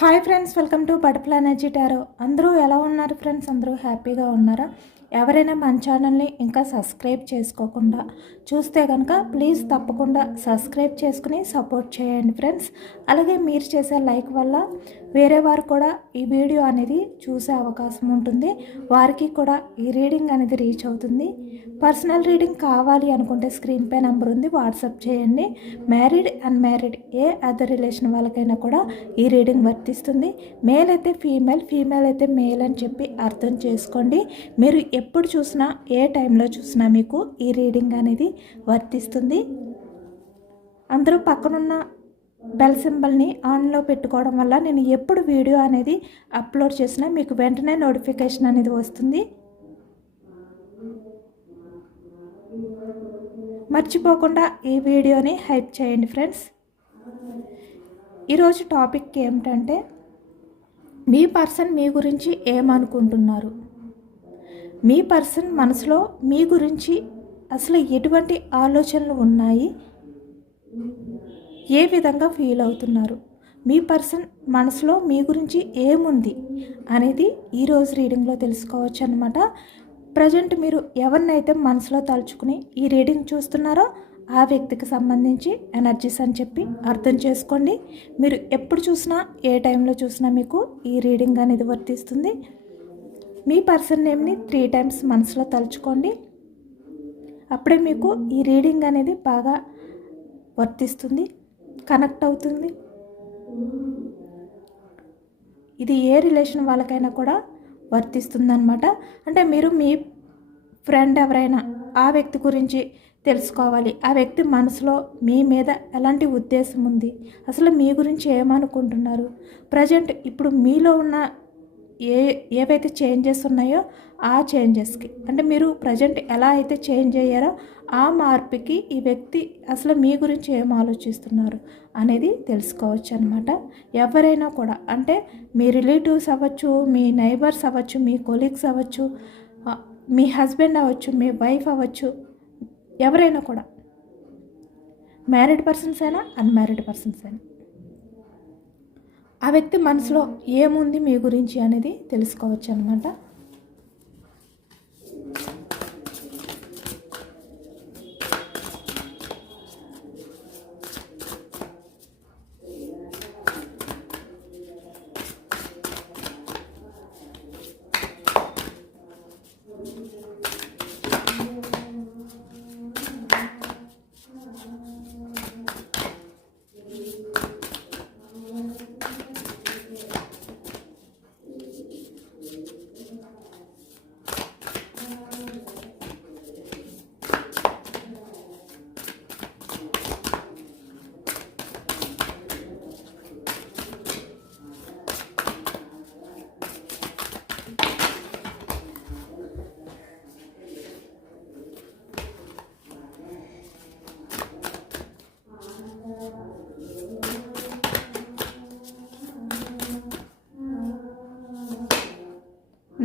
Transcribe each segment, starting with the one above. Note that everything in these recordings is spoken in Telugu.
Hi friends, welcome to butterfly energy tarot. అందరూ ఎలా ఉన్నారు ఫ్రెండ్స్? అందరూ హ్యాపీగా ఉన్నారా? ఎవరైనా మన ఛానల్ని ఇంకా సబ్స్క్రైబ్ చేసుకోకుండా చూస్తే కనుక ప్లీజ్ తప్పకుండా సబ్స్క్రైబ్ చేసుకుని సపోర్ట్ చేయండి ఫ్రెండ్స్. అలాగే మీరు చేసే లైక్ వల్ల వేరే వారు కూడా ఈ వీడియో అనేది చూసే అవకాశం ఉంటుంది, వారికి కూడా ఈ రీడింగ్ అనేది రీచ్ అవుతుంది. పర్సనల్ రీడింగ్ కావాలి అనుకుంటే స్క్రీన్ పై నెంబర్ ఉంది, వాట్సాప్ చేయండి. మ్యారీడ్ అన్మ్యారీడ్ ఏ అదర్ రిలేషన్ వాళ్ళకైనా కూడా ఈ రీడింగ్ వర్తిస్తుంది. మేల్ అయితే ఫీమేల్, ఫీమేల్ అయితే మేల్ అని చెప్పి అర్థం చేసుకోండి. మీరు ఎప్పుడు చూసినా ఏ టైంలో చూసినా మీకు ఈ రీడింగ్ అనేది వర్తిస్తుంది. అందరూ పక్కనున్న బెల్ సింబల్ని ఆన్లో పెట్టుకోవడం వల్ల నేను ఎప్పుడు వీడియో అనేది అప్లోడ్ చేసినా మీకు వెంటనే నోటిఫికేషన్ అనేది వస్తుంది. మర్చిపోకుండా ఈ వీడియోని హైప్ చేయండి ఫ్రెండ్స్. ఈరోజు టాపిక్ ఏమిటంటే, మీ పర్సన్ మీ గురించి ఏమనుకుంటున్నారు, మీ పర్సన్ మనసులో మీ గురించి అసలు ఎటువంటి ఆలోచనలు ఉన్నాయి, ఏ విధంగా ఫీల్ అవుతున్నారు, మీ పర్సన్ మనసులో మీ గురించి ఏముంది అనేది ఈరోజు రీడింగ్లో తెలుసుకోవచ్చు అన్నమాట. ప్రజెంట్ మీరు ఎవరినైతే మనసులో తలుచుకుని ఈ రీడింగ్ చూస్తున్నారో ఆ వ్యక్తికి సంబంధించి ఎనర్జీస్ అని చెప్పి అర్థం చేసుకోండి. మీరు ఎప్పుడు చూసినా ఏ టైంలో చూసినా మీకు ఈ రీడింగ్ అనేది వర్తిస్తుంది. మీ పర్సన్ నేమ్ని 3 టైమ్స్ మనసులో తలుచుకోండి, అప్పుడే మీకు ఈ రీడింగ్ అనేది బాగా వర్తిస్తుంది, కనెక్ట్ అవుతుంది. ఇది ఏ రిలేషన్ వాళ్ళకైనా కూడా వర్తిస్తుంది అన్నమాట. అంటే మీరు మీ ఫ్రెండ్ ఎవరైనా ఆ వ్యక్తి గురించి తెలుసుకోవాలి, ఆ వ్యక్తి మనసులో మీ మీద ఎలాంటి ఉద్దేశం ఉంది, అసలు మీ గురించి ఏమనుకుంటున్నారు, ప్రజెంట్ ఇప్పుడు మీలో ఉన్న ఏవైతే చేంజెస్ ఉన్నాయో ఆ చేంజెస్కి, అంటే మీరు ప్రజెంట్ ఎలా అయితే చేంజ్ అయ్యారో ఆ మార్పుకి ఈ వ్యక్తి అసలు మీ గురించి ఏం ఆలోచిస్తున్నారు అనేది తెలుసుకోవచ్చు అనమాట. ఎవరైనా కూడా, అంటే మీ రిలేటివ్స్ అవ్వచ్చు, మీ నైబర్స్ అవ్వచ్చు, మీ కొలీగ్స్ అవ్వచ్చు, మీ హస్బెండ్ అవ్వచ్చు, మీ వైఫ్ అవ్వచ్చు, ఎవరైనా కూడా, మ్యారీడ్ పర్సన్స్ అయినా అన్మ్యారీడ్ పర్సన్స్ అయినా, ఆ వ్యక్తి మనసులో ఏముంది మీ గురించి అనేది తెలుసుకోవచ్చు అన్నమాట.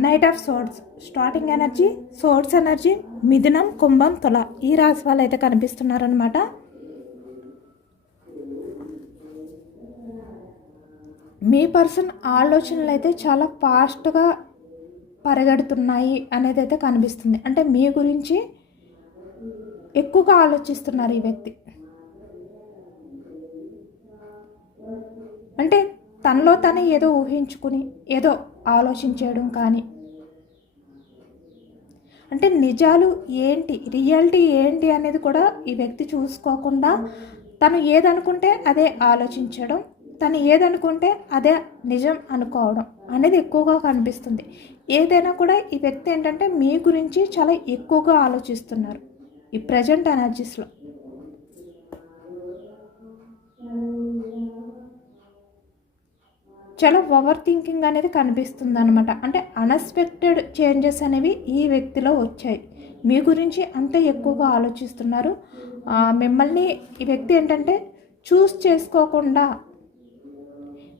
Knight of swords starting energy, swords energy, మిథునం, కుంభం, తుల ఈ రాశి వాళ్ళు అయితే కనిపిస్తున్నారనమాట. మీ పర్సన్ ఆలోచనలు అయితే చాలా ఫాస్ట్గా పరిగెడుతున్నాయి అనేది అయితే కనిపిస్తుంది. అంటే మీ గురించి ఎక్కువగా ఆలోచిస్తున్నారు ఈ వ్యక్తి. అంటే తనలో తను ఏదో ఊహించుకుని ఏదో ఆలోచించడం కానీ, అంటే నిజాలు ఏంటి, రియాలిటీ ఏంటి అనేది కూడా ఈ వ్యక్తి చూసుకోకుండా తను ఏదనుకుంటే అదే ఆలోచించడం, తను ఏదనుకుంటే అదే నిజం అనుకోవడం అనేది ఎక్కువగా కనిపిస్తుంది. ఏదైనా కూడా ఈ వ్యక్తి ఏంటంటే మీ గురించి చాలా ఎక్కువగా ఆలోచిస్తున్నారు ఈ ప్రజెంట్ ఎనర్జీస్లో. చాలా ఓవర్ థింకింగ్ అనేది కనిపిస్తుంది అనమాట. అంటే అన్ఎక్స్పెక్టెడ్ చేంజెస్ అనేవి ఈ వ్యక్తిలో వచ్చాయి. మీ గురించి అంత ఎక్కువగా ఆలోచిస్తున్నారు. మిమ్మల్ని ఈ వ్యక్తి ఏంటంటే చూస్ చేసుకోకుండా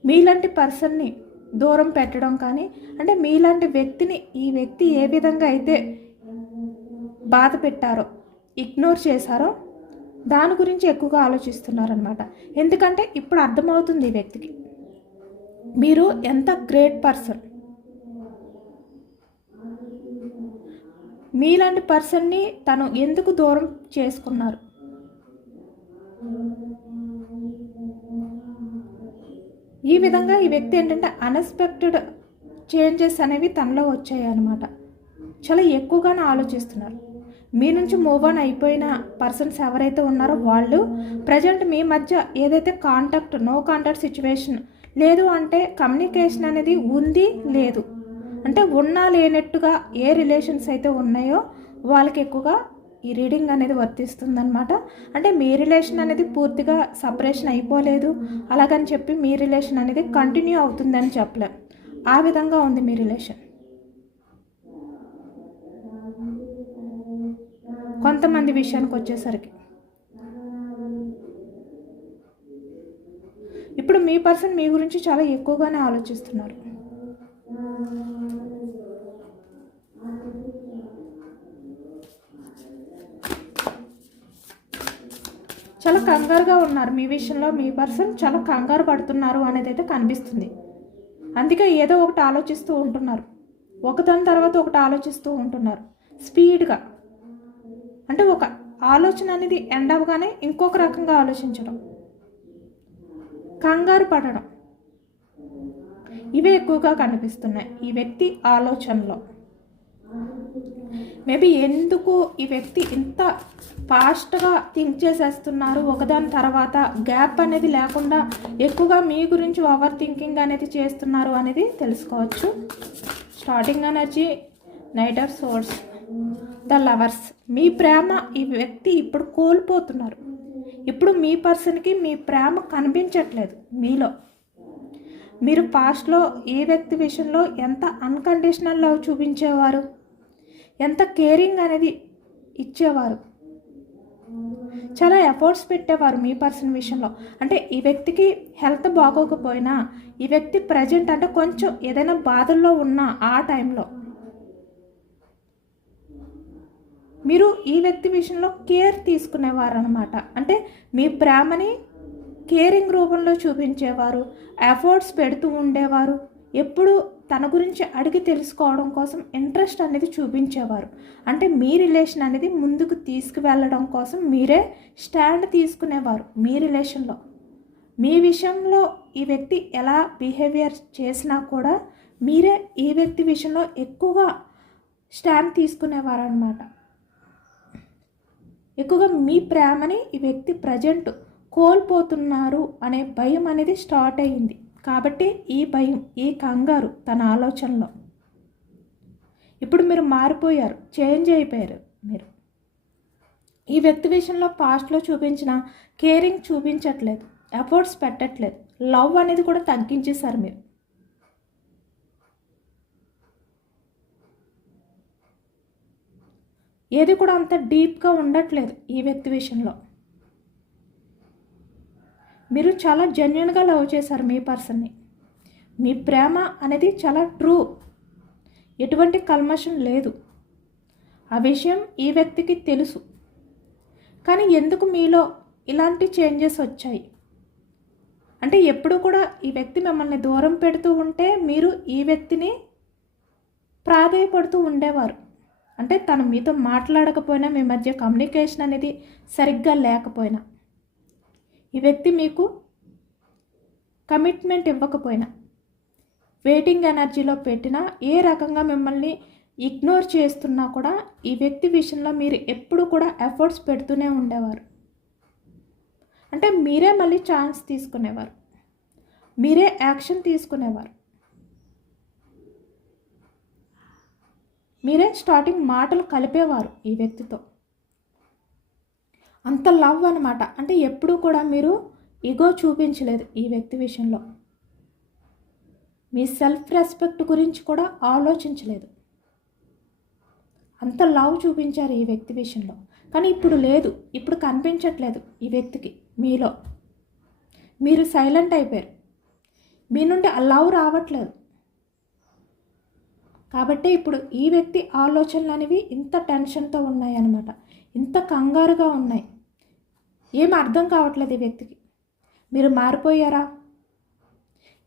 మీలాంటి పర్సన్ని దూరం పెట్టడం కానీ, అంటే మీలాంటి వ్యక్తిని ఈ వ్యక్తి ఏ విధంగా అయితే బాధ పెట్టారో, ఇగ్నోర్ చేశారో దాని గురించి ఎక్కువగా ఆలోచిస్తున్నారనమాట. ఎందుకంటే ఇప్పుడు అర్థమవుతుంది ఈ వ్యక్తికి మీరు ఎంత గ్రేట్ పర్సన్. మీలాంటి పర్సన్ని తను ఎందుకు దూరం చేసుకున్నారు? ఈ విధంగా ఈ వ్యక్తి ఏంటంటే అన్ఎక్స్పెక్టెడ్ చేంజెస్ అనేవి తనలో వచ్చాయి అన్నమాట. చాలా ఎక్కువగానే ఆలోచిస్తున్నారు. మీ నుంచి మూవ్ ఆన్ అయిపోయిన పర్సన్స్ ఎవరైతే ఉన్నారో వాళ్ళు ప్రజెంట్ మీ మధ్య ఏదైతే నో కాంటాక్ట్ సిచ్యువేషన్ లేదు అంటే కమ్యూనికేషన్ అనేది ఉంది లేదు అంటే ఉన్నా లేనట్టుగా ఏ రిలేషన్స్ అయితే ఉన్నాయో వాళ్ళకి ఎక్కువగా ఈ రీడింగ్ అనేది వర్తిస్తుందన్నమాట. అంటే మీ రిలేషన్ అనేది పూర్తిగా సపరేషన్ అయిపోలేదు, అలాగని చెప్పి మీ రిలేషన్ అనేది కంటిన్యూ అవుతుందని చెప్పలేం. ఆ విధంగా ఉంది మీ రిలేషన్. కొంతమంది విషయానికి వచ్చేసరికి ఇప్పుడు మీ పర్సన్ మీ గురించి చాలా ఎక్కువగానే ఆలోచిస్తున్నారు. చాలా కంగారుగా ఉన్నారు మీ విషయంలో. మీ పర్సన్ చాలా కంగారు పడుతున్నారు అనేది అయితే కనిపిస్తుంది. అందుకే ఏదో ఒకటి ఆలోచిస్తూ ఉంటున్నారు, ఒకదాని తర్వాత ఒకటి ఆలోచిస్తూ ఉంటున్నారు స్పీడ్గా. అంటే ఒక ఆలోచన అనేది ఎండ్ అవ్వగానే ఇంకొక రకంగా ఆలోచించడం, కంగారు పడడం, ఇవే ఎక్కువగా కనిపిస్తున్నాయి ఈ వ్యక్తి ఆలోచనలో. మేబీ ఎందుకు ఈ వ్యక్తి ఇంత ఫాస్ట్గా థింక్ చేసేస్తున్నారు, ఒకదాని తర్వాత గ్యాప్ అనేది లేకుండా ఎక్కువగా మీ గురించి ఓవర్ థింకింగ్ అనేది చేస్తున్నారు అనేది తెలుసుకోవచ్చు. Starting energy, knight of source, the lovers. మీ ప్రేమ ఈ వ్యక్తి ఇప్పుడు కోల్పోతున్నారు. ఇప్పుడు మీ పర్సన్కి మీ ప్రేమ కనిపించట్లేదు మీలో. మీరు పాస్ట్లో ఏ వ్యక్తి విషయంలో ఎంత అన్కండిషనల్ లవ్ చూపించేవారు, ఎంత కేరింగ్ అనేది ఇచ్చేవారు, చాలా ఎఫర్ట్స్ పెట్టేవారు మీ పర్సన్ విషయంలో. అంటే ఈ వ్యక్తికి హెల్త్ బాగోకపోయినా ఈ వ్యక్తి ప్రజెంట్ అంటే కొంచెం ఏదైనా బాధల్లో ఉన్నా ఆ టైంలో మీరు ఈ వ్యక్తి విషయంలో కేర్ తీసుకునేవారు అనమాట. అంటే మీ ప్రేమని కేరింగ్ రూపంలో చూపించేవారు, ఎఫర్ట్స్ పెడుతూ ఉండేవారు, ఎప్పుడు తన గురించి అడిగి తెలుసుకోవడం కోసం ఇంట్రెస్ట్ అనేది చూపించేవారు. అంటే మీ రిలేషన్ అనేది ముందుకు తీసుకువెళ్ళడం కోసం మీరే స్టాండ్ తీసుకునేవారు మీ రిలేషన్లో. మీ విషయంలో ఈ వ్యక్తి ఎలా బిహేవియర్ చేసినా కూడా మీరే ఈ వ్యక్తి విషయంలో ఎక్కువగా స్టాండ్ తీసుకునేవారు అనమాట. ఎక్కువగా మీ ప్రేమని ఈ వ్యక్తి ప్రజెంట్ కోల్పోతున్నారు అనే భయం అనేది స్టార్ట్ అయ్యింది. కాబట్టి ఈ భయం, ఈ కంగారు తన ఆలోచనలో. ఇప్పుడు మీరు మారిపోయారు, చేంజ్ అయిపోయారు. మీరు ఈ వ్యక్తి విషయంలో పాస్ట్లో చూపించిన కేరింగ్ చూపించట్లేదు, ఎఫర్ట్స్ పెట్టట్లేదు, లవ్ అనేది కూడా తగ్గించేశారు మీరు. ఏది కూడా అంత డీప్గా ఉండట్లేదు ఈ వ్యక్తి విషయంలో. మీరు చాలా జెన్యున్గా లవ్ చేశారు మీ పర్సన్ని. మీ ప్రేమ అనేది చాలా ట్రూ, ఎటువంటి కల్మషం లేదు. ఆ విషయం ఈ వ్యక్తికి తెలుసు. కానీ ఎందుకు మీలో ఇలాంటి చేంజెస్ వచ్చాయి అంటే ఎప్పుడు కూడా ఈ వ్యక్తి మిమ్మల్ని దూరం పెడుతూ ఉంటే మీరు ఈ వ్యక్తిని ప్రాధేయపడుతూ ఉండేవారు. అంటే తను మీతో మాట్లాడకపోయినా, మీ మధ్య కమ్యూనికేషన్ అనేది సరిగ్గా లేకపోయినా, ఈ వ్యక్తి మీకు కమిట్మెంట్ ఇవ్వకపోయినా, వెయిటింగ్ ఎనర్జీలో పెట్టినా, ఏ రకంగా మిమ్మల్ని ఇగ్నోర్ చేస్తున్నా కూడా ఈ వ్యక్తి విషయంలో మీరు ఎప్పుడు కూడా ఎఫర్ట్స్ పెడుతూనే ఉండేవారు. అంటే మీరే మళ్ళీ ఛాన్స్ తీసుకునేవారు, మీరే యాక్షన్ తీసుకునేవారు, మీరే స్టార్టింగ్ మాటలు కలిపేవారు ఈ వ్యక్తితో. అంత లవ్ అనమాట. అంటే ఎప్పుడూ కూడా మీరు ఈగో చూపించలేదు ఈ వ్యక్తి విషయంలో. మీ సెల్ఫ్ రెస్పెక్ట్ గురించి కూడా ఆలోచించలేదు. అంత లవ్ చూపించారు ఈ వ్యక్తి విషయంలో. కానీ ఇప్పుడు లేదు, ఇప్పుడు కనిపించట్లేదు ఈ వ్యక్తికి మీలో. మీరు సైలెంట్ అయిపోయారు, మీ నుండి ఆ లవ్ రావట్లేదు. కాబట్టి ఇప్పుడు ఈ వ్యక్తి ఆలోచనలు అనేవి ఇంత టెన్షన్తో ఉన్నాయి అన్నమాట, ఇంత కంగారుగా ఉన్నాయి. ఏం అర్థం కావట్లేదు ఈ వ్యక్తికి. మీరు మారిపోయారా?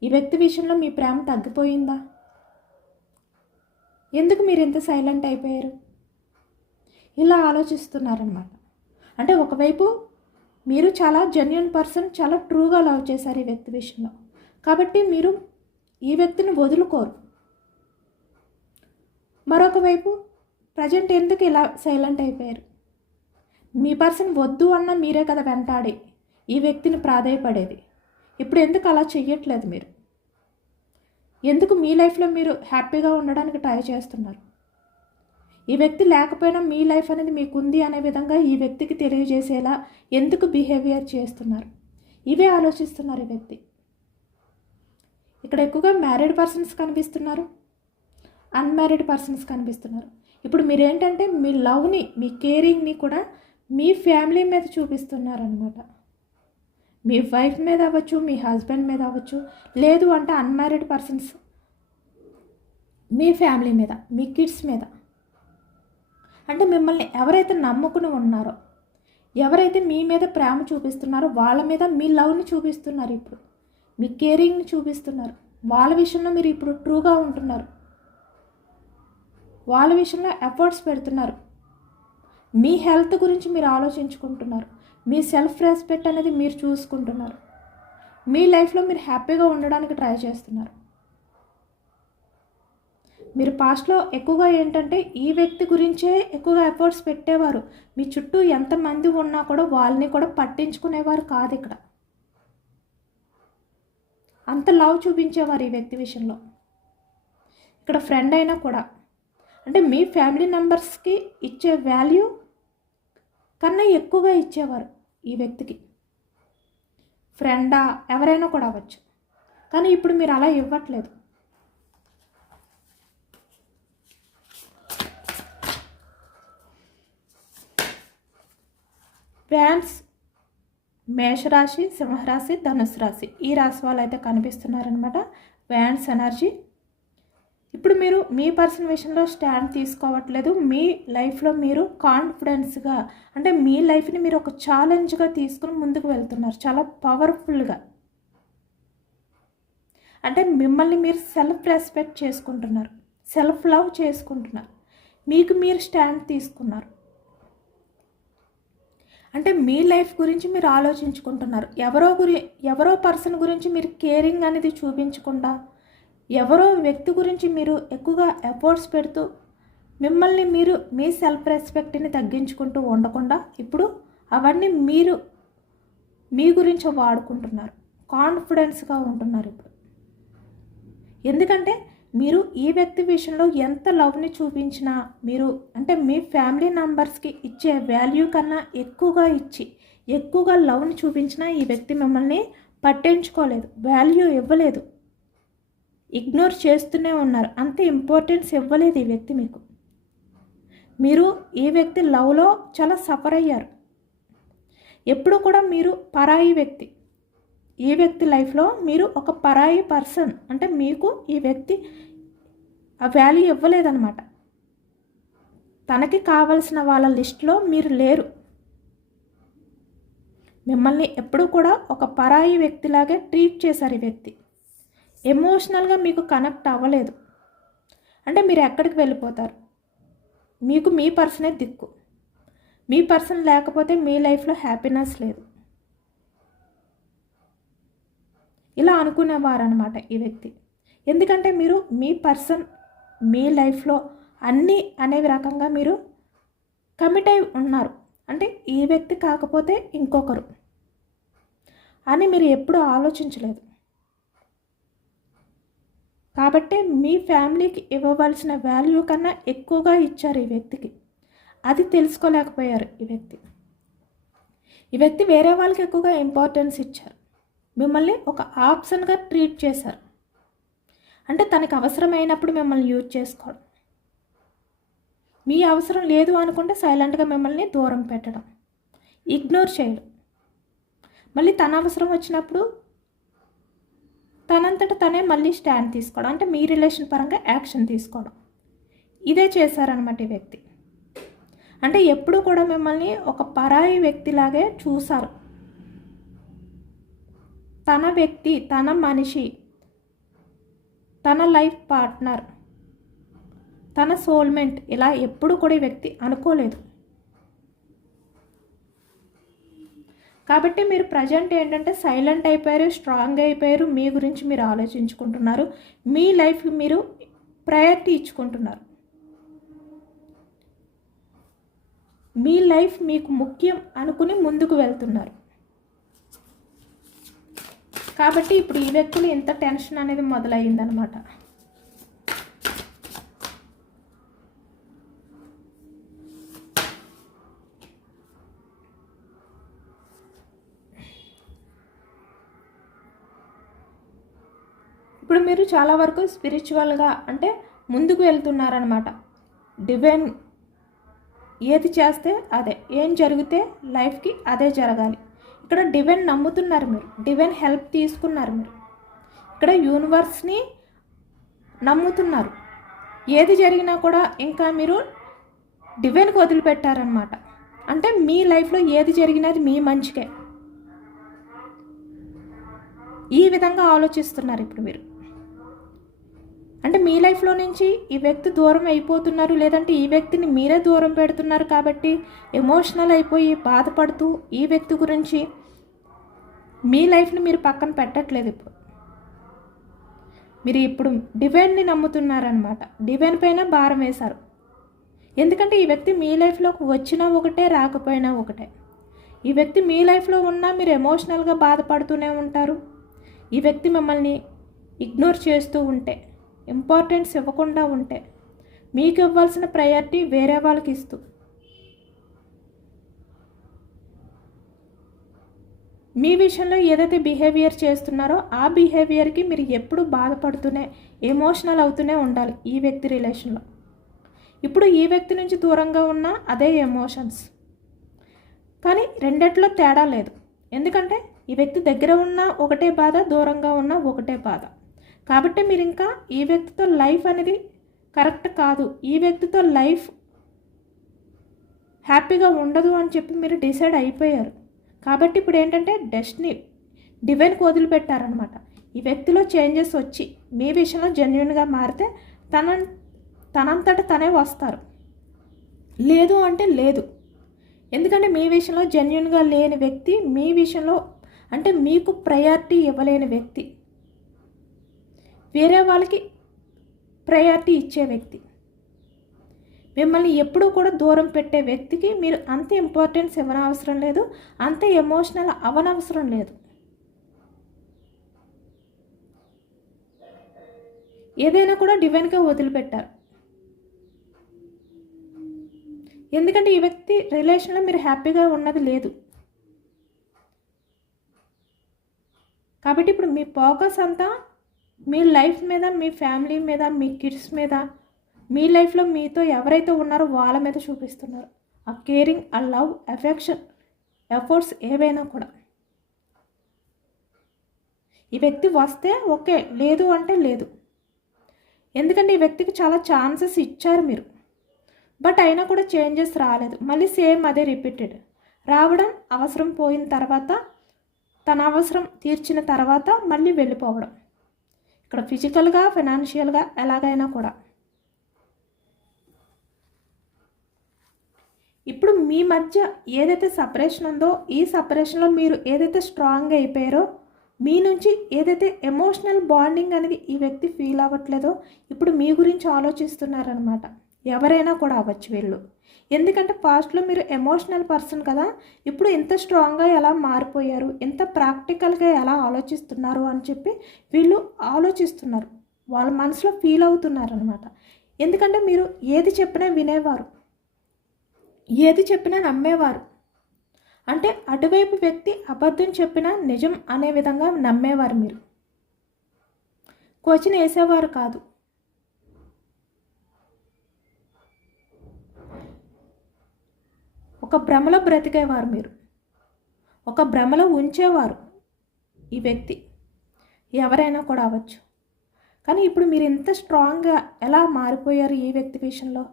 ఈ వ్యక్తి విషయంలో మీ ప్రేమ తగ్గిపోయిందా? ఎందుకు మీరు ఇంత సైలెంట్ అయిపోయారు? ఇలా ఆలోచిస్తున్నారనమాట. అంటే ఒకవైపు మీరు చాలా జెన్యూన్ పర్సన్, చాలా ట్రూగా లవ్ చేశారు ఈ వ్యక్తి విషయంలో, కాబట్టి మీరు ఈ వ్యక్తిని వదులుకోరు. మరొక వైపు ప్రజెంట్ ఎందుకు ఇలా సైలెంట్ అయిపోయారు? మీ పర్సన్ వద్దు అన్న మీరే కదా వెంటాడి ఈ వ్యక్తిని ప్రాధేయపడేది. ఇప్పుడు ఎందుకు అలా చెయ్యట్లేదు? మీరు ఎందుకు మీ లైఫ్లో మీరు హ్యాపీగా ఉండడానికి ట్రై చేస్తున్నారు? ఈ వ్యక్తి లేకపోయినా మీ లైఫ్ అనేది మీకుంది అనే విధంగా ఈ వ్యక్తికి తెలియజేసేలా ఎందుకు బిహేవియర్ చేస్తున్నారు? ఇవే ఆలోచిస్తున్నారు ఈ వ్యక్తి. ఇక్కడ ఎక్కువగా మ్యారీడ్ పర్సన్స్ కనిపిస్తున్నారు, అన్మ్యారీడ్ పర్సన్స్ కనిపిస్తున్నారు. ఇప్పుడు మీరేంటంటే మీ లవ్ని, మీ కేరింగ్ని కూడా మీ ఫ్యామిలీ మీద చూపిస్తున్నారనమాట. మీ వైఫ్ మీద అవ్వచ్చు, మీ హస్బెండ్ మీద అవ్వచ్చు, లేదు అంటే అన్మ్యారీడ్ పర్సన్స్ మీ ఫ్యామిలీ మీద, మీ కిడ్స్ మీద. అంటే మిమ్మల్ని ఎవరైతే నమ్ముకుని ఉన్నారో, ఎవరైతే మీ మీద ప్రేమ చూపిస్తున్నారో వాళ్ళ మీద మీ లవ్ని చూపిస్తున్నారు. ఇప్పుడు మీ కేరింగ్ని చూపిస్తున్నారు. వాళ్ళ విషయంలో మీరు ఇప్పుడు ట్రూగా ఉంటున్నారు. వాళ్ళ విషయంలో ఎఫర్ట్స్ పెడుతున్నారు. మీ హెల్త్ గురించి మీరు ఆలోచించుకుంటున్నారు. మీ సెల్ఫ్ రెస్పెక్ట్ అనేది మీరు చూసుకుంటున్నారు. మీ లైఫ్లో మీరు హ్యాపీగా ఉండడానికి ట్రై చేస్తున్నారు. మీరు పాస్ట్లో ఎక్కువగా ఏంటంటే ఈ వ్యక్తి గురించే ఎక్కువగా ఎఫర్ట్స్ పెట్టేవారు. మీ చుట్టూ ఎంతమంది ఉన్నా కూడా వాళ్ళని కూడా పట్టించుకునేవారు కాదు. ఇక్కడ అంత లవ్ చూపించేవారు ఈ వ్యక్తి విషయంలో. ఇక్కడ ఫ్రెండ్ అయినా కూడా అంటే మీ ఫ్యామిలీ మెంబర్స్కి ఇచ్చే వాల్యూ కన్నా ఎక్కువగా ఇచ్చేవారు ఈ వ్యక్తికి. ఫ్రెండా ఎవరైనా కూడా అవ్వచ్చు, కానీ ఇప్పుడు మీరు అలా ఇవ్వట్లేదు. వ్యాన్స్ మేషరాశి, సింహరాశి, ధనుసు రాశి, ఈ రాశి వాళ్ళు అయితే కనిపిస్తున్నారనమాట. Wands energy. ఇప్పుడు మీరు మీ పర్సన్ విషయంలో స్టాండ్ తీసుకోవట్లేదు. మీ లైఫ్లో మీరు కాన్ఫిడెన్స్గా, అంటే మీ లైఫ్ని మీరు ఒక ఛాలెంజ్గా తీసుకుని ముందుకు వెళ్తున్నారు, చాలా పవర్ఫుల్గా. అంటే మిమ్మల్ని మీరు సెల్ఫ్ రెస్పెక్ట్ చేసుకుంటున్నారు, సెల్ఫ్ లవ్ చేసుకుంటున్నారు, మీకు మీరు స్టాండ్ తీసుకున్నారు. అంటే మీ లైఫ్ గురించి మీరు ఆలోచించుకుంటున్నారు. ఎవరో పర్సన్ గురించి మీరు కేరింగ్ అనేది చూపించకుండా, ఎవరో వ్యక్తి గురించి మీరు ఎక్కువగా ఎఫర్ట్స్ పెడుతూ మిమ్మల్ని మీరు మీ సెల్ఫ్ రెస్పెక్ట్ని తగ్గించుకుంటూ ఉండకుండా ఇప్పుడు అవన్నీ మీరు మీ గురించి వాడుకుంటున్నారు, కాన్ఫిడెన్స్గా ఉంటున్నారు ఇప్పుడు. ఎందుకంటే మీరు ఈ వ్యక్తి విషయంలో ఎంత లవ్ని చూపించినా, మీరు అంటే మీ ఫ్యామిలీ మెంబర్స్కి ఇచ్చే వాల్యూ కన్నా ఎక్కువగా ఇచ్చి ఎక్కువగా లవ్ని చూపించినా ఈ వ్యక్తి మిమ్మల్ని పట్టించుకోలేదు, వాల్యూ ఇవ్వలేదు, ఇగ్నోర్ చేస్తూనే ఉన్నారు. అంత ఇంపార్టెన్స్ ఇవ్వలేదు ఈ వ్యక్తి మీకు. మీరు ఈ వ్యక్తి లవ్లో చాలా సఫర్ అయ్యారు. ఎప్పుడు కూడా మీరు పరాయి వ్యక్తి, ఈ వ్యక్తి లైఫ్లో మీరు ఒక పరాయి పర్సన్. అంటే మీకు ఈ వ్యక్తి ఆ వాల్యూ ఇవ్వలేదన్నమాట. తనకి కావలసిన వాళ్ళ లిస్టులో మీరు లేరు. మిమ్మల్ని ఎప్పుడు కూడా ఒక పరాయి వ్యక్తిలాగే ట్రీట్ చేశారు ఈ వ్యక్తి. ఎమోషనల్గా మీకు కనెక్ట్ అవ్వలేదు. అంటే మీరు ఎక్కడికి వెళ్ళిపోతారు? మీకు మీ పర్సనే దిక్కు. మీ పర్సన్ లేకపోతే మీ లైఫ్లో హ్యాపీనెస్ లేదు. ఇలా అనుకునేవారనమాట ఈ వ్యక్తి. ఎందుకంటే మీరు మీ పర్సన్ మీ లైఫ్లో అన్నీ అనేవి రకంగా మీరు కమిట్ అయి ఉన్నారు. అంటే ఈ వ్యక్తి కాకపోతే ఇంకొకరు అని మీరు ఎప్పుడూ ఆలోచించలేదు. కాబట్టి మీ ఫ్యామిలీకి ఇవ్వవలసిన వాల్యూ కన్నా ఎక్కువగా ఇచ్చారు ఈ వ్యక్తికి. అది తెలుసుకోలేకపోయారు ఈ వ్యక్తి. ఈ వ్యక్తి వేరే వాళ్ళకి ఎక్కువగా ఇంపార్టెన్స్ ఇచ్చారు. మిమ్మల్ని ఒక ఆప్షన్గా ట్రీట్ చేశారు. అంటే తనకు అవసరమైనప్పుడు మిమ్మల్ని యూజ్ చేసుకోవడం, మీ అవసరం లేదు అనుకుంటే సైలెంట్గా మిమ్మల్ని దూరం పెట్టడం, ఇగ్నోర్ చేయడం, మళ్ళీ తన అవసరం వచ్చినప్పుడు తనంతట తనే మళ్ళీ స్టాండ్ తీసుకోవడం, అంటే మీ రిలేషన్ పరంగా యాక్షన్ తీసుకోవడం. ఇదే చేశారనమాట ఈ వ్యక్తి. అంటే ఎప్పుడు కూడా మిమ్మల్ని ఒక పరాయి వ్యక్తిలాగే చూశారు. తన వ్యక్తి, తన మనిషి, తన లైఫ్ పార్ట్నర్, తన సోల్మేట్ ఇలా ఎప్పుడు కూడా ఈ వ్యక్తి అనుకోలేదు. కాబట్టి మీరు ప్రజెంట్ ఏంటంటే సైలెంట్ అయిపోయారు, స్ట్రాంగ్ అయిపోయారు, మీ గురించి మీరు ఆలోచించుకుంటున్నారు, మీ లైఫ్కి మీరు ప్రయారిటీ ఇచ్చుకుంటున్నారు, మీ లైఫ్ మీకు ముఖ్యం అనుకుని ముందుకు వెళ్తున్నారు. కాబట్టి ఇప్పుడు ఈ వ్యక్తులు ఇంత టెన్షన్ అనేది మొదలయ్యిందనమాట. ఇప్పుడు మీరు చాలా వరకు స్పిరిచువల్గా అంటే ముందుకు వెళ్తున్నారనమాట. డివైన్ ఏది చేస్తే అదే, ఏం జరిగితే లైఫ్కి అదే జరగాలి. ఇక్కడ డివైన్ నమ్ముతున్నారు మీరు, డివైన్ హెల్ప్ తీసుకున్నారు మీరు, ఇక్కడ యూనివర్స్ని నమ్ముతున్నారు. ఏది జరిగినా కూడా ఇంకా మీరు డివైన్కి వదిలిపెట్టారనమాట. అంటే మీ లైఫ్లో ఏది జరిగినది మీ మంచికే, ఈ విధంగా ఆలోచిస్తున్నారు ఇప్పుడు మీరు. అంటే మీ లైఫ్లో నుంచి ఈ వ్యక్తి దూరం అయిపోతున్నారు, లేదంటే ఈ వ్యక్తిని మీరే దూరం పెడుతున్నారు. కాబట్టి ఎమోషనల్ అయిపోయి బాధపడుతూ ఈ వ్యక్తి గురించి మీ లైఫ్ని మీరు పక్కన పెట్టట్లేదు. మీరు ఇప్పుడు డివైన్ని నమ్ముతున్నారనమాట. డివైన్ పైన భారం వేశారు. ఎందుకంటే ఈ వ్యక్తి మీ లైఫ్లోకి వచ్చినా ఒకటే, రాకపోయినా ఒకటే. ఈ వ్యక్తి మీ లైఫ్లో ఉన్నా మీరు ఎమోషనల్గా బాధపడుతూనే ఉంటారు. ఈ వ్యక్తి మిమ్మల్ని ఇగ్నోర్ చేస్తూ ఉంటే, ఇంపార్టెన్స్ ఇవ్వకుండా ఉంటే, మీకు ఇవ్వాల్సిన ప్రయారిటీ వేరే వాళ్ళకి ఇస్తూ, మీ విషయంలో ఏదైతే బిహేవియర్ చేస్తున్నారో ఆ బిహేవియర్కి మీరు ఎప్పుడు బాధపడుతూనే ఎమోషనల్ అవుతూనే ఉండాలి ఈ వ్యక్తి రిలేషన్లో. ఇప్పుడు ఈ వ్యక్తి నుంచి దూరంగా ఉన్న అదే ఎమోషన్స్, కానీ రెండిట్లో తేడా లేదు. ఎందుకంటే ఈ వ్యక్తి దగ్గర ఉన్న ఒకటే బాధ, దూరంగా ఉన్న ఒకటే బాధ. కాబట్టి మీరు ఇంకా ఈ వ్యక్తితో లైఫ్ అనేది కరెక్ట్ కాదు, ఈ వ్యక్తితో లైఫ్ హ్యాపీగా ఉండదు అని చెప్పి మీరు డిసైడ్ అయిపోయారు. కాబట్టి ఇప్పుడు ఏంటంటే డెస్టినీ డివైన్కి వదిలిపెట్టారనమాట. ఈ వ్యక్తిలో చేంజెస్ వచ్చి మీ విషయంలో జెన్యున్గా మారితే తనంతట తనే వస్తారు, లేదు అంటే లేదు. ఎందుకంటే మీ విషయంలో జెన్యున్గా లేని వ్యక్తి, మీ విషయంలో అంటే మీకు ప్రయారిటీ ఇవ్వలేని వ్యక్తి, వేరే వాళ్ళకి ప్రయారిటీ ఇచ్చే వ్యక్తి, మిమ్మల్ని ఎప్పుడూ కూడా దూరం పెట్టే వ్యక్తికి మీరు అంత ఇంపార్టెన్స్ ఇవ్వనవసరం లేదు, అంత ఎమోషనల్ అవ్వనవసరం లేదు. ఏదైనా కూడా డివైన్గా వదిలిపెట్టారు. ఎందుకంటే ఈ వ్యక్తి రిలేషన్లో మీరు హ్యాపీగా ఉన్నది లేదు. కాబట్టి ఇప్పుడు మీ ఫోకస్ అంతా మీ లైఫ్ మీద, మీ ఫ్యామిలీ మీద, మీ కిడ్స్ మీద, మీ లైఫ్లో మీతో ఎవరైతే ఉన్నారో వాళ్ళ మీద చూపిస్తున్నారు. ఆ కేరింగ్, ఆ లవ్, ఎఫెక్షన్, ఎఫర్ట్స్ ఏవైనా కూడా. ఈ వ్యక్తి వస్తే ఓకే, లేదు అంటే లేదు. ఎందుకంటే ఈ వ్యక్తికి చాలా ఛాన్సెస్ ఇచ్చారు మీరు, బట్ అయినా కూడా చేంజెస్ రాలేదు. మళ్ళీ సేమ్ అదే రిపీటెడ్ రావడం, అవసరం పోయిన తర్వాత, తన అవసరం తీర్చిన తర్వాత మళ్ళీ వెళ్ళిపోవడం. ఇక్కడ ఫిజికల్గా, ఫైనాన్షియల్గా ఎలాగైనా కూడా. ఇప్పుడు మీ మధ్య ఏదైతే సపరేషన్ ఉందో, ఈ సపరేషన్లో మీరు ఏదైతే స్ట్రాంగ్ అయిపోయారో, మీ నుంచి ఏదైతే ఎమోషనల్ బాండింగ్ అనేది ఈ వ్యక్తి ఫీల్ అవ్వట్లేదో, ఇప్పుడు మీ గురించి ఆలోచిస్తున్నారనమాట. ఎవరైనా కూడా అవ్వచ్చు వీళ్ళు. ఎందుకంటే పాస్ట్లో మీరు ఎమోషనల్ పర్సన్ కదా, ఇప్పుడు ఇంత స్ట్రాంగ్గా ఎలా మారిపోయారు, ఇంత ప్రాక్టికల్గా ఎలా ఆలోచిస్తున్నారు అని చెప్పి వీళ్ళు ఆలోచిస్తున్నారు, వాళ్ళ మనసులో ఫీల్ అవుతున్నారు అనమాట. ఎందుకంటే మీరు ఏది చెప్పినా వినేవారు, ఏది చెప్పినా నమ్మేవారు. అంటే అటువైపు వ్యక్తి అబద్ధం చెప్పినా నిజం అనే విధంగా నమ్మేవారు. మీరు క్వశ్చన్ వేసేవారు కాదు. ఒక భ్రమలో బ్రతికేవారు మీరు, ఒక భ్రమలో ఉంచేవారు ఈ వ్యక్తి, ఎవరైనా కూడా అవ్వచ్చు. కానీ ఇప్పుడు మీరు ఇంత స్ట్రాంగ్గా ఎలా మారిపోయారు ఈ వ్యక్తి విషయంలో?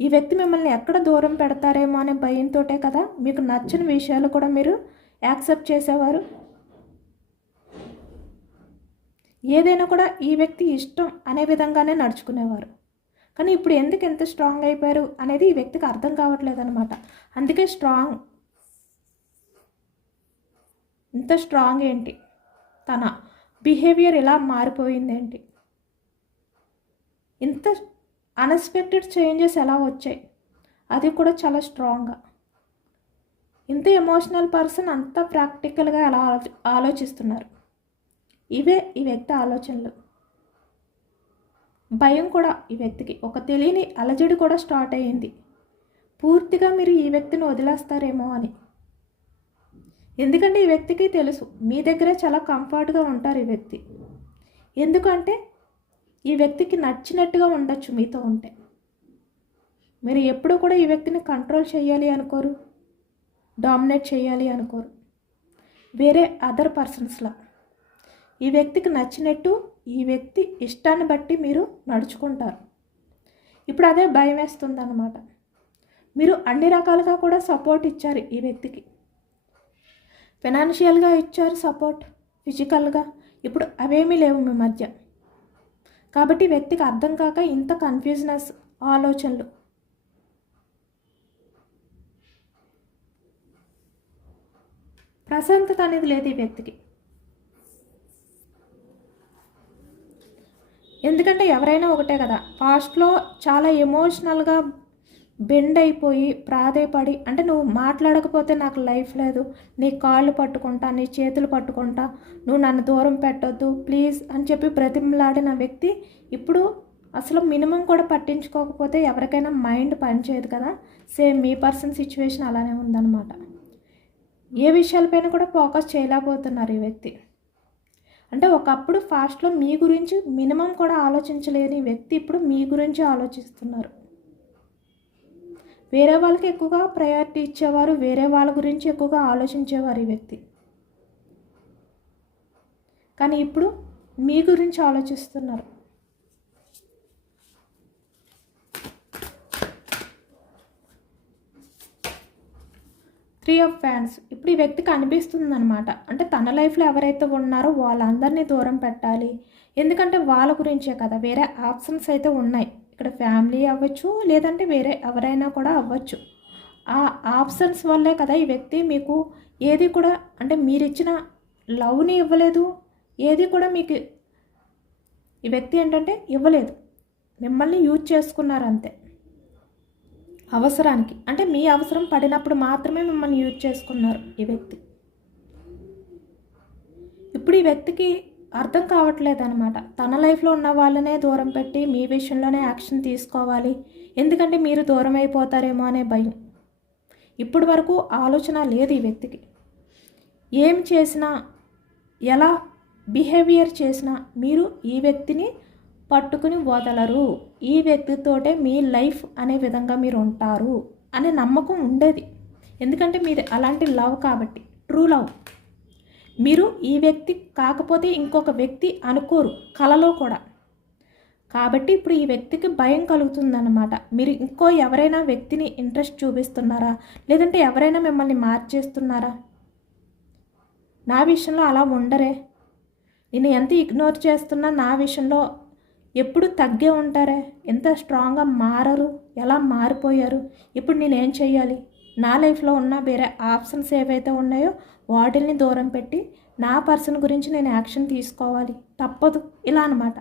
ఈ వ్యక్తి మిమ్మల్ని ఎక్కడ దూరం పెడతారేమో అనే భయంతోటే కదా మీకు నచ్చని విషయాలు కూడా మీరు యాక్సెప్ట్ చేసేవారు. ఏదైనా కూడా ఈ వ్యక్తి ఇష్టం అనే విధంగానే నడుచుకునేవారు. కానీ ఇప్పుడు ఎందుకు ఎంత స్ట్రాంగ్ అయిపోయారు అనేది ఈ వ్యక్తికి అర్థం కావట్లేదు అనమాట. అందుకే ఇంత స్ట్రాంగ్ ఏంటి, తన బిహేవియర్ ఇలా మారిపోయింది ఏంటి, ఇంత అన్ఎక్స్పెక్టెడ్ చేంజెస్ ఎలా వచ్చాయి, అది కూడా చాలా స్ట్రాంగ్గా. ఇంత ఎమోషనల్ పర్సన్ అంత ప్రాక్టికల్గా ఎలా ఆలోచిస్తున్నారు. ఇవే ఈ వ్యక్తి ఆలోచనలు. భయం కూడా ఈ వ్యక్తికి, ఒక తెలియని అలజడి కూడా స్టార్ట్ అయ్యింది. పూర్తిగా మీరు ఈ వ్యక్తిని వదిలేస్తారేమో అని. ఎందుకంటే ఈ వ్యక్తికి తెలుసు మీ దగ్గరే చాలా కంఫర్ట్గా ఉంటారు ఈ వ్యక్తి. ఎందుకంటే ఈ వ్యక్తికి నచ్చినట్టుగా ఉండొచ్చు మీతో ఉంటే. మీరు ఎప్పుడూ కూడా ఈ వ్యక్తిని కంట్రోల్ చేయాలి అనుకోరు, డామినేట్ చేయాలి అనుకోరు. వేరే అదర్ పర్సన్స్లా ఈ వ్యక్తికి నచ్చినట్టు, ఈ వ్యక్తి ఇష్టాన్ని బట్టి మీరు నడుచుకుంటారు. ఇప్పుడు అదే భయం వేస్తుంది అన్నమాట. మీరు అన్ని రకాలుగా కూడా సపోర్ట్ ఇచ్చారు ఈ వ్యక్తికి. ఫైనాన్షియల్గా ఇచ్చారు సపోర్ట్, ఫిజికల్గా. ఇప్పుడు అవేమీ లేవు మీ మధ్య. కాబట్టి వ్యక్తికి అర్థం కాక ఇంత కన్ఫ్యూజనెస్, ఆలోచనలు. ప్రశాంతత అనేది లేదు ఈ వ్యక్తికి. ఎందుకంటే ఎవరైనా ఒకటే కదా, పాస్ట్లో చాలా ఎమోషనల్గా బెండ్ అయిపోయి ప్రాధేయపడి, అంటే నువ్వు మాట్లాడకపోతే నాకు లైఫ్ లేదు, నీ కాళ్ళు పట్టుకుంటా, నీ చేతులు పట్టుకుంటా, నువ్వు నన్ను దూరం పెట్టొద్దు ప్లీజ్ అని చెప్పి బ్రతిమలాడిన వ్యక్తి ఇప్పుడు అసలు మినిమం కూడా పట్టించుకోకపోతే ఎవరికైనా మైండ్ పనిచేయదు కదా. సేమ్ మీ పర్సన్ సిచ్యువేషన్ అలానే ఉందన్నమాట. ఏ విషయాలపైన కూడా ఫోకస్ చేయలేకపోతున్నారు ఈ వ్యక్తి. అంటే ఒకప్పుడు ఫాస్ట్లో మీ గురించి మినిమం కూడా ఆలోచించలేని వ్యక్తి ఇప్పుడు మీ గురించి ఆలోచిస్తున్నారు. వేరే వాళ్ళకి ఎక్కువగా ప్రయారిటీ ఇచ్చేవారు, వేరే వాళ్ళ గురించి ఎక్కువగా ఆలోచించేవారు ఈ వ్యక్తి. కానీ ఇప్పుడు మీ గురించి ఆలోచిస్తున్నారు. Three of fans. ఇప్పుడు ఈ వ్యక్తికి అనిపిస్తుంది అనమాట, అంటే తన లైఫ్లో ఎవరైతే ఉన్నారో వాళ్ళందరినీ దూరం పెట్టాలి. ఎందుకంటే వాళ్ళ గురించే కదా, వేరే ఆప్షన్స్ అయితే ఉన్నాయి. ఇక్కడ ఫ్యామిలీ అవ్వచ్చు, లేదంటే వేరే ఎవరైనా కూడా అవ్వచ్చు. ఆ ఆప్షన్స్ వల్లే కదా ఈ వ్యక్తి మీకు ఏది కూడా, అంటే మీరు ఇచ్చిన లవ్ని ఇవ్వలేదు, ఏది కూడా మీకు ఈ వ్యక్తి ఏంటంటే ఇవ్వలేదు. మిమ్మల్ని యూజ్ చేసుకున్నారు అంతే, అవసరానికి. అంటే మీ అవసరం పడినప్పుడు మాత్రమే మిమ్మల్ని యూజ్ చేసుకున్నారు ఈ వ్యక్తి. ఇప్పుడు ఈ వ్యక్తికి అర్థం కావట్లేదు అనమాట, తన లైఫ్లో ఉన్న వాళ్ళనే దూరం పెట్టి మీ విషయంలోనే యాక్షన్ తీసుకోవాలి, ఎందుకంటే మీరు దూరం అయిపోతారేమో అనే భయం. ఇప్పటి వరకు ఆలోచన లేదు ఈ వ్యక్తికి. ఏం చేసినా, ఎలా బిహేవియర్ చేసినా మీరు ఈ వ్యక్తిని పట్టుకుని వదలరు, ఈ వ్యక్తితోటే మీ లైఫ్ అనే విధంగా మీరు ఉంటారు అనే నమ్మకం ఉండేది. ఎందుకంటే మీరు అలాంటి లవ్ కాబట్టి, ట్రూ లవ్. మీరు ఈ వ్యక్తి కాకపోతే ఇంకొక వ్యక్తి అనుకోరు కలలో కూడా. కాబట్టి ఇప్పుడు ఈ వ్యక్తికి భయం కలుగుతుందన్నమాట. మీరు ఇంకో ఎవరైనా వ్యక్తిని ఇంట్రెస్ట్ చూపిస్తున్నారా, లేదంటే ఎవరైనా మిమ్మల్ని మార్చేస్తున్నారా? నా విషయంలో అలా ఉండరే, నేను ఎంత ఇగ్నోర్ చేస్తున్నా నా విషయంలో ఎప్పుడు తగ్గే ఉంటారే, ఎంత స్ట్రాంగ్గా మారరు, ఎలా మారిపోయారు, ఇప్పుడు నేనేం చేయాలి? నా లైఫ్లో ఉన్న వేరే ఆప్షన్స్ ఏవైతే ఉన్నాయో వాటిల్ని దూరం పెట్టి నా పర్సన్ గురించి నేను యాక్షన్ తీసుకోవాలి, తప్పదు ఇలా అనమాట.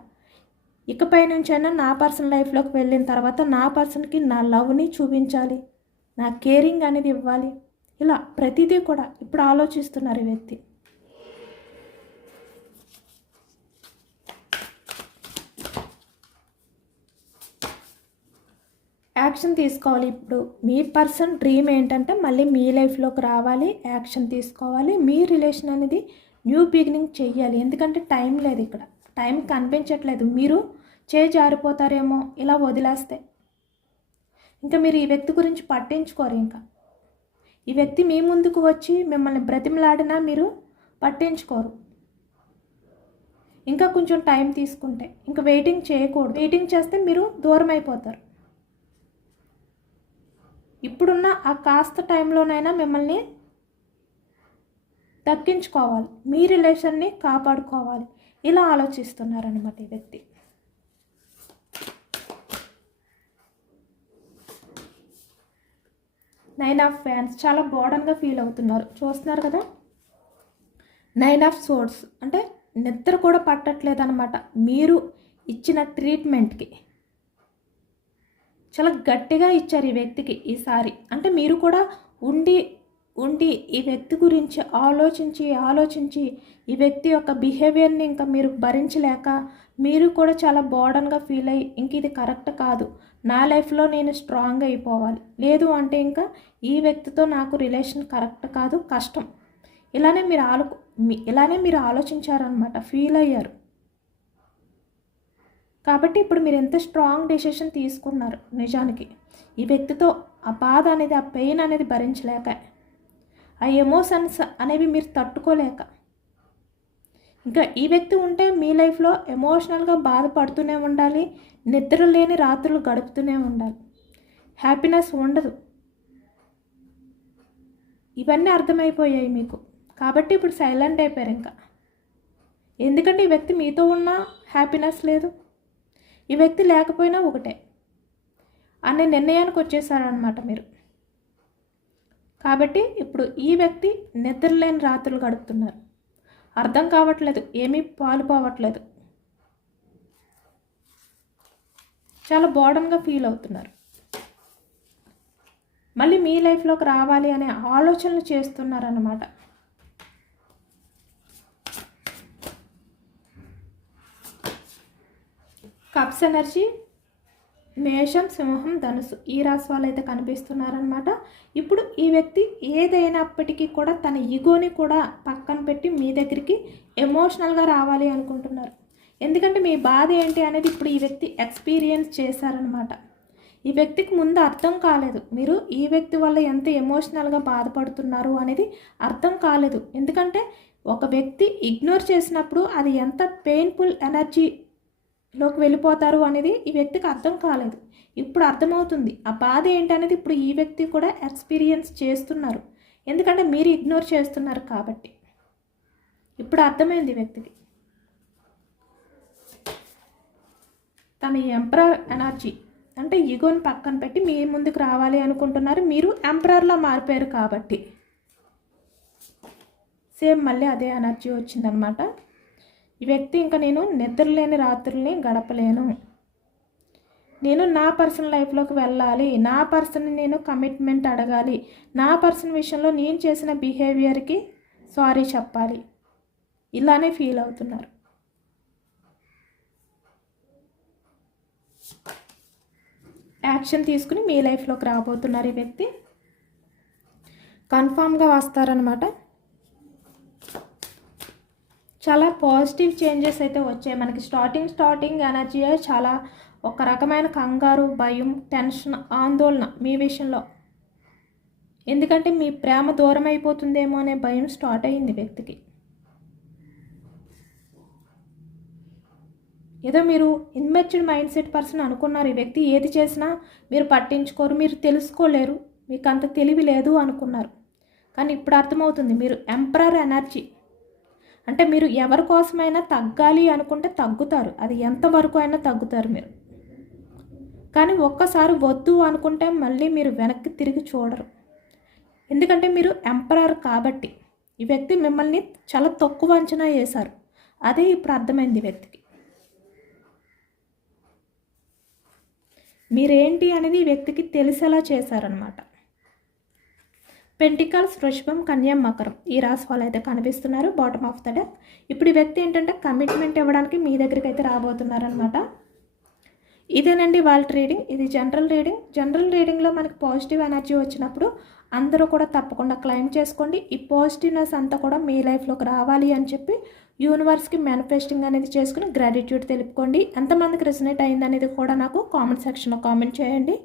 ఇకపై నుంచైనా నా పర్సన్ లైఫ్లోకి వెళ్ళిన తర్వాత నా పర్సన్కి నా లవ్ని చూపించాలి, నా కేరింగ్ అనేది ఇవ్వాలి, ఇలా ప్రతిదీ కూడా ఇప్పుడు ఆలోచిస్తున్నారు ఈ వ్యక్తి. యాక్షన్ తీసుకోవాలి. ఇప్పుడు మీ పర్సన్ డ్రీమ్ ఏంటంటే మళ్ళీ మీ లైఫ్లోకి రావాలి, యాక్షన్ తీసుకోవాలి, మీ రిలేషన్ అనేది న్యూ బిగినింగ్ చెయ్యాలి. ఎందుకంటే టైం లేదు, ఇక్కడ టైం కనిపించట్లేదు. మీరు జారిపోతారేమో ఇలా వదిలేస్తే. ఇంకా మీరు ఈ వ్యక్తి గురించి పట్టించుకోరు. ఇంకా ఈ వ్యక్తి మీ ముందుకు వచ్చి మిమ్మల్ని బ్రతిమలాడినా మీరు పట్టించుకోరు. ఇంకా కొంచెం టైం తీసుకుంటే, ఇంకా వెయిటింగ్ చేయకూడదు. వెయిటింగ్ చేస్తే మీరు దూరం అయిపోతారు. ఇప్పుడున్న ఆ కాస్త టైంలోనైనా మిమ్మల్ని దక్కించుకోవాలి, మీ రిలేషన్ని కాపాడుకోవాలి. ఇలా ఆలోచిస్తున్నారనమాట ఈ వ్యక్తి. నైన్ ఆఫ్ ఫ్యాన్స్ చాలా బోర్డన్గా ఫీల్ అవుతున్నారు. చూస్తున్నారు కదా, నైన్ ఆఫ్ సోర్డ్స్ అంటే నిద్ర కూడా పట్టట్లేదు అనమాట. మీరు ఇచ్చిన ట్రీట్మెంట్కి చాలా గట్టిగా ఇచ్చారు ఈ వ్యక్తికి ఈసారి. అంటే మీరు కూడా ఉండి ఈ వ్యక్తి గురించి ఆలోచించి ఈ వ్యక్తి యొక్క బిహేవియర్ని ఇంకా మీరు భరించలేక మీరు కూడా చాలా బోర్డన్గా ఫీల్ అయ్యి ఇంక ఇది కరెక్ట్ కాదు, నా లైఫ్లో నేను స్ట్రాంగ్ అయిపోవాలి, లేదు అంటే ఇంకా ఈ వ్యక్తితో నాకు రిలేషన్ కరెక్ట్ కాదు, కష్టం, ఇలానే మీరు ఆలోచించారనమాట, ఫీల్ అయ్యారు. కాబట్టి ఇప్పుడు మీరు ఎంత స్ట్రాంగ్ డెసిషన్ తీసుకున్నారు. నిజానికి ఈ వ్యక్తితో ఆ బాధ అనేది, ఆ పెయిన్ అనేది భరించలేక, ఆ ఎమోషన్స్ అనేవి మీరు తట్టుకోలేక, ఇంకా ఈ వ్యక్తి ఉంటే మీ లైఫ్లో ఎమోషనల్గా బాధపడుతూనే ఉండాలి, నిద్ర లేని రాత్రులు గడుపుతూనే ఉండాలి, హ్యాపీనెస్ ఉండదు. ఇవన్నీ అర్థమైపోయాయి మీకు. కాబట్టి ఇప్పుడు సైలెంట్ అయిపోయారు ఇంకా. ఎందుకంటే ఈ వ్యక్తి మీతో ఉన్న హ్యాపీనెస్ లేదు, ఈ వ్యక్తి లేకపోయినా ఒకటే అనే నిర్ణయానికి వచ్చేసారనమాట మీరు. కాబట్టి ఇప్పుడు ఈ వ్యక్తి నిద్రలేని రాత్రులు గడుపుతున్నారు. అర్థం కావట్లేదు, ఏమీ పాలుపోవట్లేదు, చాలా బోర్డన్గా ఫీల్ అవుతున్నారు. మళ్ళీ మీ లైఫ్లోకి రావాలి అనే ఆలోచనలు చేస్తున్నారన్నమాట. కప్స్ ఎనర్జీ మేషం, సింహం, ధనుసు ఈ రాశి వాళ్ళు అయితే కనిపిస్తున్నారనమాట. ఇప్పుడు ఈ వ్యక్తి ఏదైనప్పటికీ కూడా తన ఈగోని కూడా పక్కన పెట్టి మీ దగ్గరికి ఎమోషనల్గా రావాలి అనుకుంటున్నారు. ఎందుకంటే మీ బాధ ఏంటి అనేది ఇప్పుడు ఈ వ్యక్తి ఎక్స్పీరియన్స్ చేశారనమాట. ఈ వ్యక్తికి ముందు అర్థం కాలేదు, మీరు ఈ వ్యక్తి వల్ల ఎంత ఎమోషనల్గా బాధపడుతున్నారు అనేది అర్థం కాలేదు. ఎందుకంటే ఒక వ్యక్తి ఇగ్నోర్ చేసినప్పుడు అది ఎంత పెయిన్ఫుల్ ఎనర్జీలోకి వెళ్ళిపోతారు అనేది ఈ వ్యక్తికి అర్థం కాలేదు. ఇప్పుడు అర్థమవుతుంది ఆ బాధ ఏంటనేది. ఇప్పుడు ఈ వ్యక్తి కూడా ఎక్స్పీరియన్స్ చేస్తున్నారు, ఎందుకంటే మీరు ఇగ్నోర్ చేస్తున్నారు కాబట్టి. ఇప్పుడు అర్థమైంది ఈ వ్యక్తికి. తన ఎంపరర్ ఎనర్జీ అంటే ఈగోని పక్కన పెట్టి మీ ముందుకు రావాలి అనుకుంటున్నారు. మీరు ఎంపరర్లా మారిపోయారు కాబట్టి సేమ్ మళ్ళీ అదే ఎనర్జీ వచ్చిందనమాట. ఈ వ్యక్తి ఇంకా నేను నిద్రలేని రాత్రుల్ని గడపలేను, నేను నా పర్సనల్ లైఫ్లోకి వెళ్ళాలి, నా పర్సన్ని నేను కమిట్మెంట్ అడగాలి, నా పర్సన్ విషయంలో నేను చేసిన బిహేవియర్కి సారీ చెప్పాలి, ఇలానే ఫీల్ అవుతున్నారు. యాక్షన్ తీసుకుని మీ లైఫ్లోకి రాబోతున్నారు ఈ వ్యక్తి. కన్ఫామ్గా వస్తారనమాట. చాలా పాజిటివ్ చేంజెస్ అయితే వచ్చాయి మనకి. స్టార్టింగ్ ఎనర్జీ చాలా ఒక రకమైన కంగారు, భయం, టెన్షన్, ఆందోళన మీ విషయంలో. ఎందుకంటే మీ ప్రేమ దూరం అయిపోతుందేమో అనే భయం స్టార్ట్ అయ్యింది వ్యక్తికి. ఏదో మీరు ఇన్మెచ్యూర్డ్ మైండ్ సెట్ పర్సన్ అనుకున్నారు. ఈ వ్యక్తి ఏది చేసినా మీరు పట్టించుకోరు, మీరు తెలుసుకోలేరు, మీకు అంత తెలివి లేదు అనుకున్నారు. కానీ ఇప్పుడు అర్థమవుతుంది మీరు ఎంపరర్ ఎనర్జీ అంటే మీరు ఎవరి కోసమైనా తగ్గాలి అనుకుంటే తగ్గుతారు, అది ఎంతవరకు అయినా తగ్గుతారు మీరు. కానీ ఒక్కసారి వద్దు అనుకుంటే మళ్ళీ మీరు వెనక్కి తిరిగి చూడరు, ఎందుకంటే మీరు ఎంపరర్ కాబట్టి. ఈ వ్యక్తి మిమ్మల్ని చాలా తక్కువ అంచనా వేశారు, అదే ఇప్పుడు అర్థమైంది వ్యక్తికి. మీరేంటి అనేది ఈ వ్యక్తికి తెలిసేలా చేశారనమాట. పెంటికల్స్, వృషభం, కన్యా, మకరం ఈ రాశి వాళ్ళు అయితే కనిపిస్తున్నారు బాటమ్ ఆఫ్ ద డెక్. ఇప్పుడు ఈ వ్యక్తి ఏంటంటే కమిట్మెంట్ ఇవ్వడానికి మీ దగ్గరికి అయితే రాబోతున్నారనమాట. ఇదేనండి వాళ్ళ రీడింగ్. ఇది జనరల్ రీడింగ్లో మనకి పాజిటివ్ ఎనర్జీ వచ్చినప్పుడు అందరూ కూడా తప్పకుండా క్లైమ్ చేసుకోండి. ఈ పాజిటివ్నెస్ అంతా కూడా మీ లైఫ్లోకి రావాలి అని చెప్పి యూనివర్స్కి మేనిఫెస్టింగ్ అనేది చేసుకుని గ్రాటిట్యూడ్ తెలుపుకోండి. ఎంతమందికి రెసినేట్ అయింది అనేది కూడా నాకు కామెంట్ సెక్షన్లో కామెంట్ చేయండి.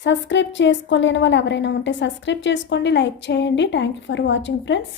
సబ్స్క్రైబ్ చేసుకోలేని వాళ్ళు ఎవరైనా ఉంటే సబ్స్క్రైబ్ చేసుకోండి, లైక్ చేయండి. Thank you for watching friends.